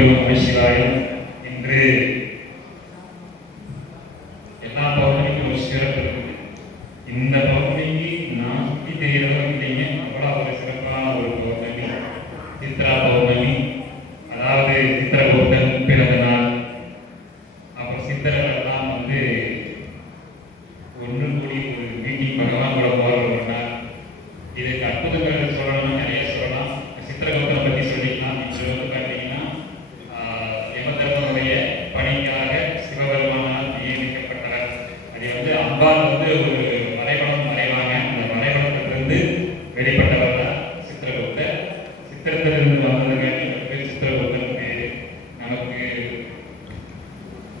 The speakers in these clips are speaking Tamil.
சிவாயம். இன்று எல்லா பௌர்ணமிக்கும் ஒரு சிறப்பு இருக்குது. இந்த பௌர்ணமிக்கு நாஸ்தி தெரியறதும் இல்லைங்க, அவ்வளோ ஒரு சிறப்பான ஒரு பௌர்ணமி சித்ரா பௌர்ணமி. அதாவது சித்திரகுப்தன் பிறந்த நாள். அப்புறம் சித்தரெல்லாம் ஒன்று கூடி ஒரு மீட்டிங் பகவான் கூட போகிற ஒரு நாள். இதுக்கு அற்புதங்கள் சொல்லணும்னா நிறைய சொல்லலாம். சித்திரகுப்தனை பற்றி சொல்லிக்கலாம். இது பார்த்தீங்கன்னா யமதர்மனுடைய பணிக்காக சிவபெருமானால் நியமிக்கப்பட்டவர். அது அம்பாள் ஒரு வரைபடம் வரைவாங்க. அந்த வரைபடத்திலிருந்து வெளிப்பட்டவர் தான் சித்திரகுப்தர். சித்திரத்திலிருந்து வந்ததுக்காண்டி சித்திரகுப்தன் பேரு. நமக்கு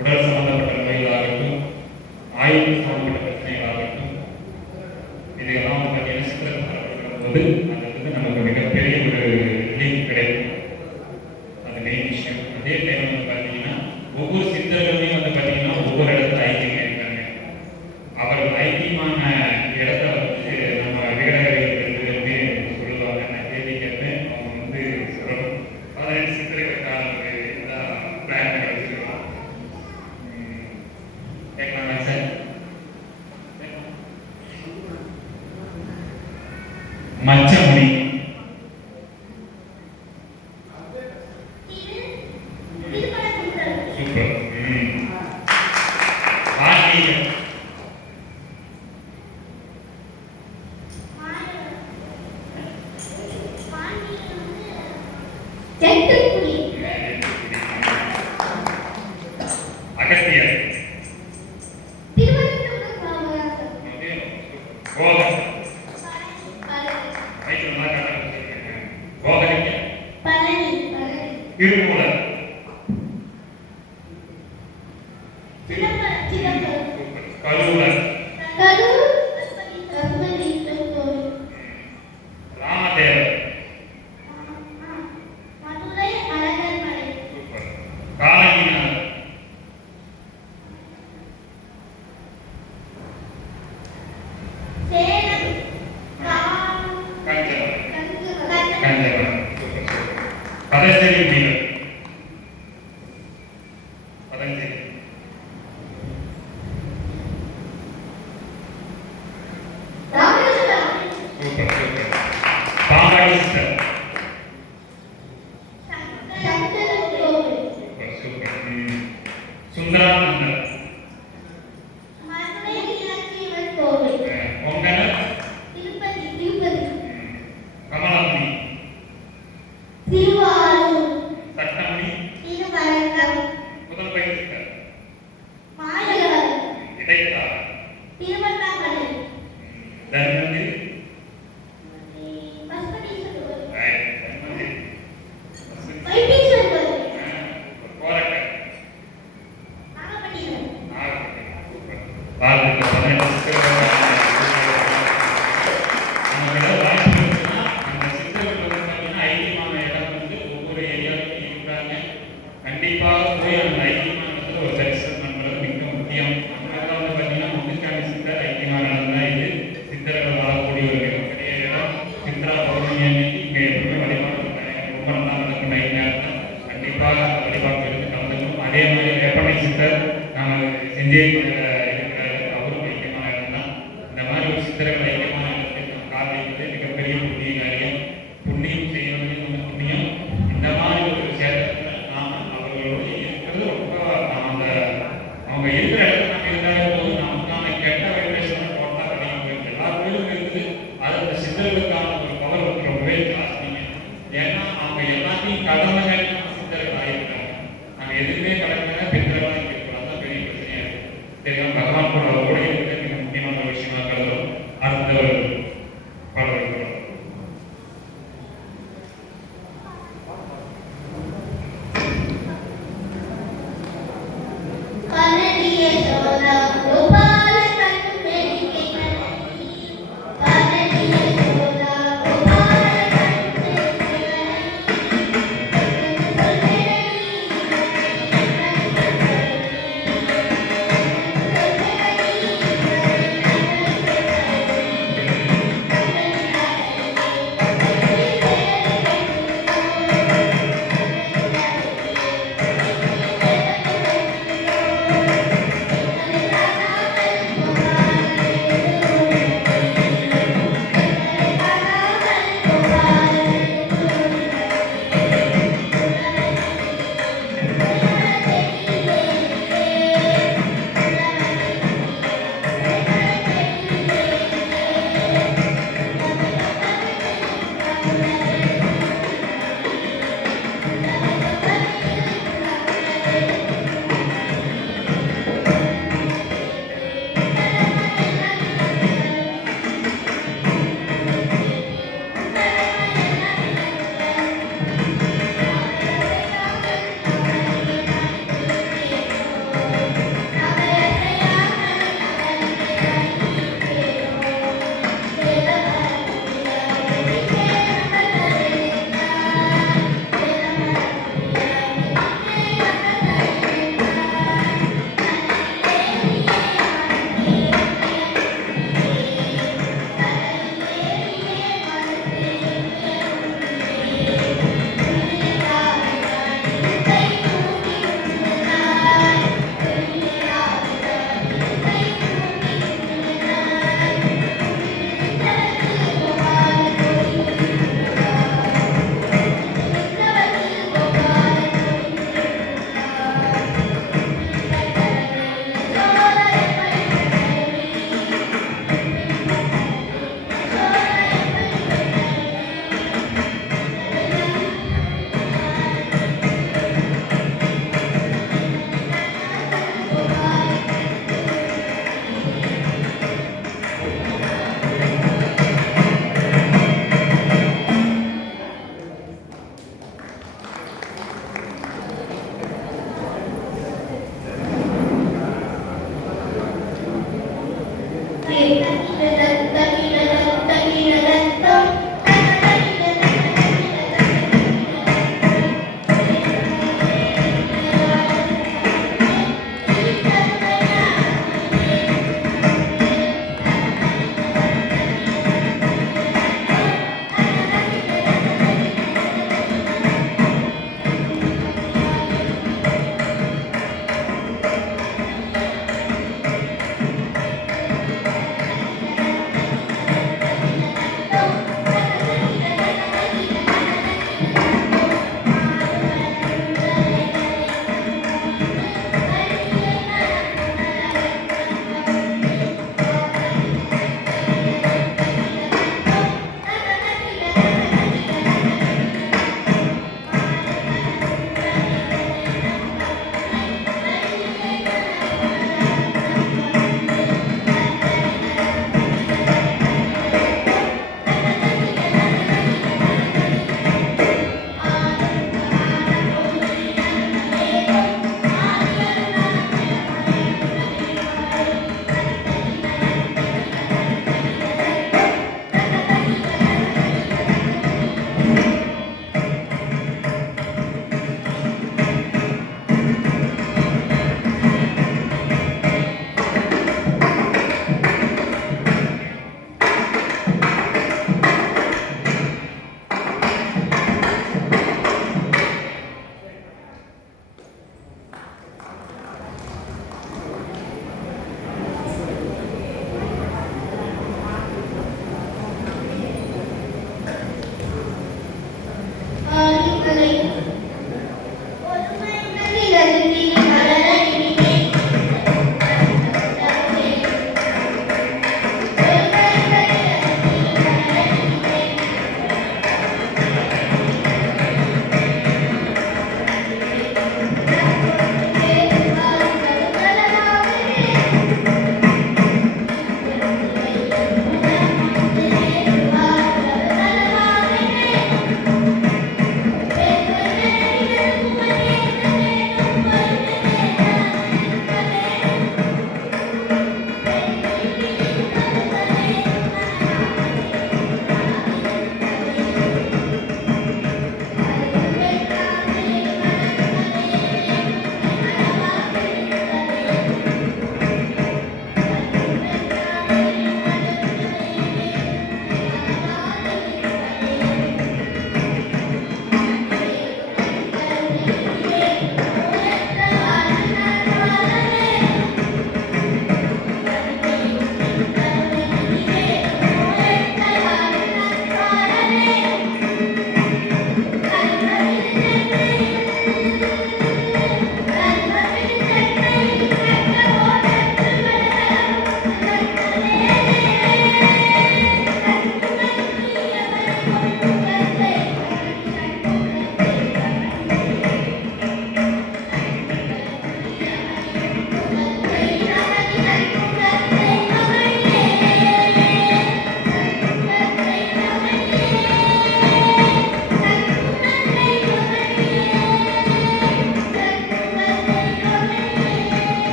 உடல் சம்பந்தப்பட்ட நோய்களாகட்டும், ஆயுள் சம்பந்தப்பட்ட பிரச்சனைகளாகட்டும், இதெல்லாம் பார்த்தீங்கன்னா சித்திரத்தில் போது அது நமக்கு மிகப்பெரிய ஒரு ரிலீஃப் கிடைக்கும். அது மெயின் விஷயம். அதே டைம் பார்த்தீங்கன்னா ஒவ்வொரு சித்தர்களுமே பார்த்தீங்கன்னா ஒவ்வொரு இடத்துல ஐக்கியம் இருக்காங்க. அவர்கள் ஐக்கியமான இடத்த நம்ம விகடகர்கள் சொல்லுவாங்க. நான் கேள்வி கேட்பேன். அவங்க சொல்லணும். 15 சித்திரைகளுக்கான பிளான் வச்சுக்கலாம். கேட்கலாமா சார்? மச்சமுனி, சூப்பர். ஆன்மீகம், அகத்தியர், கோலம், திருமூலர், கரூரர், ராமதேவர், காலங்கினார், கஞ்சவர், பதஞ்சலி முனிவர், Patanjali, super super. Pambatti Siddhar, super super. Sundaranandar, பொங்கனர், கமலமுனி, சட்டமுனி, முதல்பை சித்தர், இடைத்தார், தன்வந்திரி, கோரக்கர், வாழ்க்கை 18 சித்தர்கள். நம்மளோட வாய்ப்பு இருக்குன்னா அந்த சித்தர்கள் பார்த்தீங்கன்னா ஐக்கியமான இடம் ஒவ்வொரு ஏரியாவுக்கும் இருக்கிறாங்க. கண்டிப்பாக போய் அந்த ஐக்கியமான ஒரு தரிசனம் பண்ணுறது மிக முக்கியம். நம்ம பார்த்தீங்கன்னா முத்துசாமி சித்தர் ஐக்கியமான இடம் தான் இது. சித்தர்கள் வாழக்கூடிய ஒரு மிகப்பெரிய இடம். சித்ரா பௌர்ணமி அன்னைக்கு இங்கே எப்பவுமே வழிபாடு ரொம்ப நல்லா நடக்கும். நைட் நேரத்தில் கண்டிப்பாக அந்த வழிபாடு இருந்து கலந்துக்கணும். அதே மாதிரி வேப்பனை சித்தர் நாங்கள் செஞ்சே இருக்கிறாரு. அவரும் ஐக்கியமான இடம் தான். இந்த மாதிரி ஒரு சித்தர்கள் ஐக்கியமான இடத்துக்கு காலையில் மிகப்பெரிய புண்ணிய காரியம். புண்ணியம் செய்வது புண்ணியம். இந்த மாதிரி ஒரு விஷயத்தில் நாம் அவர்களோடு இருக்கிறது ரொம்ப அவங்க இருக்கிற இடத்துல நம்ம இருந்தாலே போது நமக்கான கெட்ட வைப்ரேஷன் டோட்டலாக கிடைக்கும். எல்லா கோயிலும் இருக்குது. அது அந்த சித்தர்களுக்கான ஒரு பவர் ரொம்பவே ஜாஸ்திங்க. ஏன்னா அவங்க எல்லாத்தையும் கடந்தங்க நம்ம சித்தர்கள் ஆகியிருக்காங்க. நாங்கள் எதுவுமே கடந்தங்க பெற்றவங்க இங்கே இருக்கிறோம். அதுதான் பெரிய பிரச்சனையாக இருக்குது. தெரியாம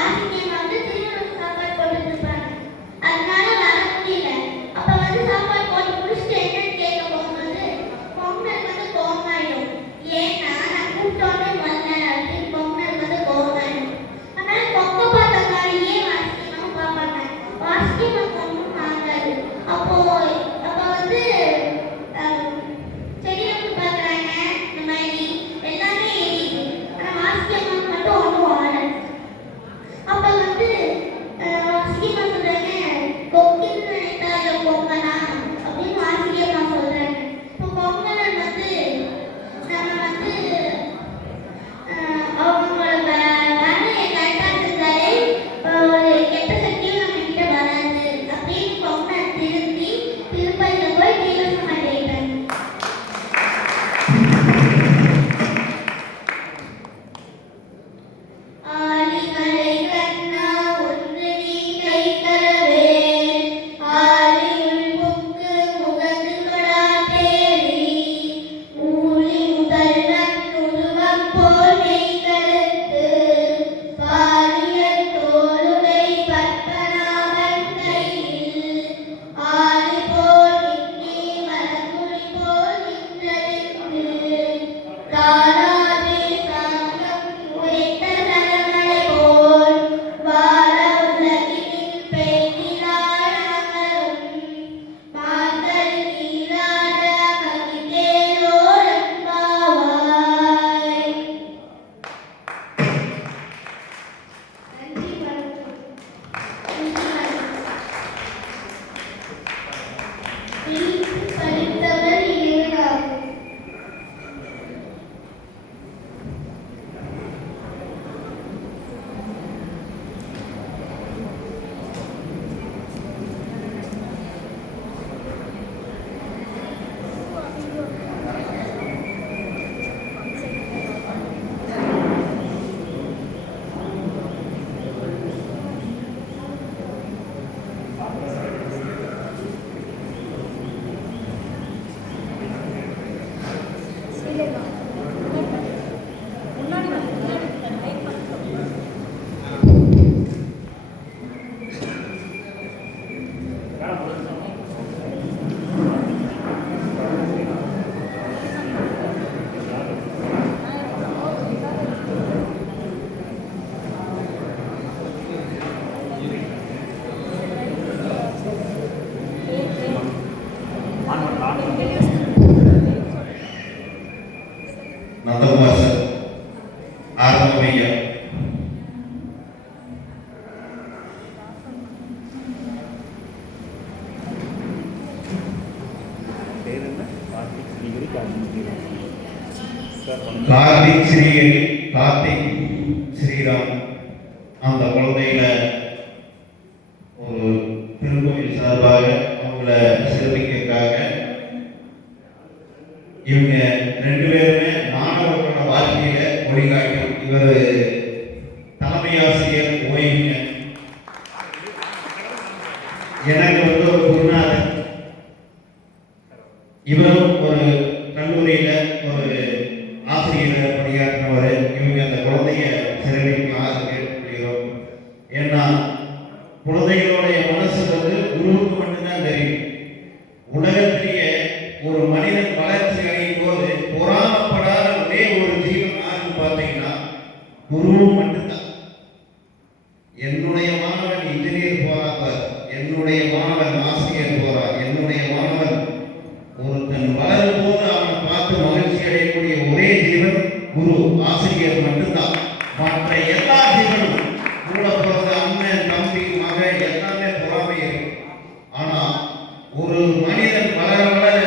வாசினியம்மா வந்து திருமணம் சாப்பாடு போட்டுட்டு இருப்பாங்க. அதனால வர முடியல. அப்ப வந்து சாப்பாடு போட்டு முடிச்சுட்டு என்னன்னு கேட்க போகும்போது பொங்கல் வந்து கோமாயிடும். ஏன்னா நான் கூப்பிட்டோன்னே வரல அப்படின்னு பொங்கல் வந்து கோமாயிடும். அதனால பொங்க பார்த்தங்காரியே வாசினியம்மா பார்ப்பாங்க. வாசினியம்மா பொண்ணும் வாங்காது. அப்போ வந்து செடி வந்து பார்க்குறாங்க. இந்த மாதிரி எல்லாமே எரியுது. ஆனால் வாசினியம்மா மட்டும் ஒன்றும் வாழலை. அப்ப வந்து வாசியம்மா சொல்றாங்க, கொக்கின்னு நினைத்தாயோ பொங்கலா அப்படின்னு வாசியம்மா சொல்றாங்க. இப்போ பொங்கலன் வந்து நம்ம வந்து அவங்களோட வேலையை கரெக்டாக செஞ்சாலே ஒரு கெட்ட சக்தியும் நம்ம கிட்ட வராது அப்படின்னு பொங்கல் திருப்பதியில் போய் தீவிரம் பண்ணிட்டேன். ஆலிமலை கண்ணா ஒன்று நீ கை தரவேல் ஆலியுள் புக்கு முகந்து கொடாதேரி ஊழி முதல்வன் உருவம் போல் மெய் கருத்து பாலியல் தோளுடை பத்மநாபன் கையில் ஆலி போல் நின்னே மலர்குழி போல் நின்றழிந்து தாராதே சாங்கம் உரைத்த தரமலை போல் வாழ உலகினில் பெய்திலாட அமரும் மாந்தர் நீராட மகிழ்ந்தேலோர் அன்பாவாய். நன்றி வணக்கம். படித்தவர் இளைஞராகும். நந்தகுமார் சார், ஆரம்பம் ஐயா. கார்த்திக் ஸ்ரீராம் அந்த குழந்தையில ஒரு திருக்கோயில் சார்பாக அவங்கள சிறப்பிக்கிறதுக்காக இவங்க ரெண்டு பேருமே மாணவர்களோட வாழ்க்கையில வழிகாட்டி. இவர் தலைமை ஆசிரியர் ஓய்வுங்க. எனக்கு வந்து ஒரு குருநாதர். இவரும் ஒரு கல்லூரியில ஒரு ஆசிரியர் பணியாற்றினவர். இவங்க அந்த குழந்தைய சிறப்பிக்க கேட்டுக்கொள்கிறோம். ஏன்னா குழந்தைகளுடைய மனசு வந்து குருவுக்கு மட்டும்தான் தெரியும். உலகத்திலேயே ஒரு மனிதன் வளர்ச்சி அடையும் போது பொறாமப்படாத ஒரே ஒரு ஜீவன் யாருன்னு பார்த்தீங்கன்னா குரு மட்டும்தான். என்னுடைய மாணவன் இன்ஜினியர் போறார், என்னுடைய மாணவன் ஆசிரியர் போறார், என்னுடைய மாணவன் ஒருத்தன் வளரும் போது அவனை பார்த்து மகிழ்ச்சி அடையக்கூடிய ஒரே ஜீவன் குரு ஆசிரியர் மட்டும்தான். மற்ற எல்லா ஜீவனும் கூட பிறந்த அண்ணன் தம்பி மகன் எல்லாமே பொறாமை இருக்கும். ஆனா ஒரு மனிதன் வளர வளர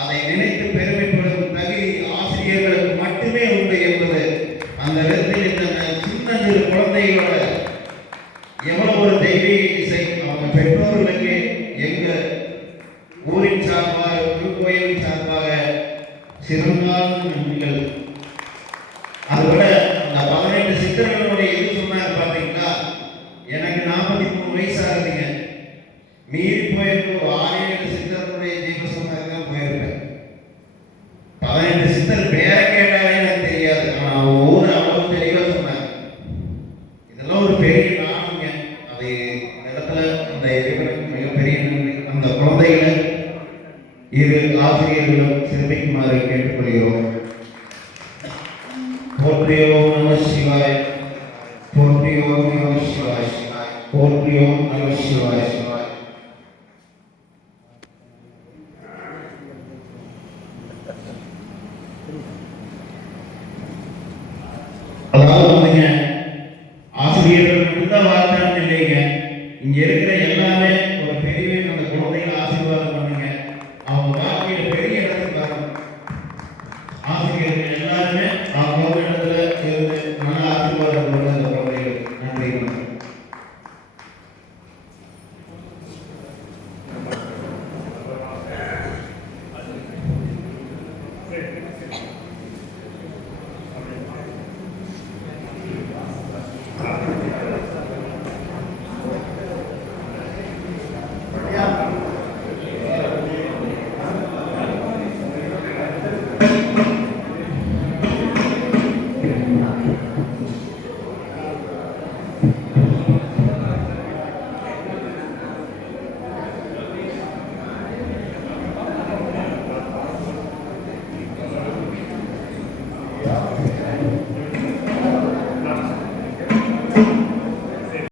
அதை நினைத்து பெருமைப்படும் தகுதி ஆசிரியர்களுக்கு மட்டுமே உண்டு என்பது அந்த விதத்தில் இந்த சின்னஞ்சிறு குழந்தைகளோட எவ்வளவு ஒரு தெய்வீக இசை. அவங்க பெற்றோர்களுக்கு எங்க ஊரின் சார்பாக திருக்கோயிலின் சார்பாக சிறந்தால் நன்றிகள். அதோட அந்த 18 சித்தர்களுடைய இது சொன்னாங்க பார்த்தீங்களா. எனக்கு 43 வயசு ஆகுதுங்க. மீறி போயிருக்க ஒரு 6-7 சித்தர்களுடைய ஜீவசமாக தான் போயிருப்பேன். 18 சித்தர் பேர கேட்டாலே எனக்கு தெரியாது. ஆனால் அவங்க ஊர் அவ்வளவு தெளிவாக சொன்னாங்க. இதெல்லாம் ஒரு பெரிய ஆசிரியர்களும் சிறப்பிக்குமாறு கேட்டுக்கொள்கிறோம். போற்றியோம் நம சிவாய், போற்றியோம் நம சிவாய், போற்றியோம் நம சிவாய். அதாவது வந்துங்க, ஆசிரியர்கள் மட்டும்தான் வார்த்தைன்னு இல்லைங்க, இங்க இருக்கிற எல்லாமே ஒரு பெரிய அந்த குழந்தைகளை ஆசீர்வாதம் பண்ணுங்க. அவங்க வாழ்க்கை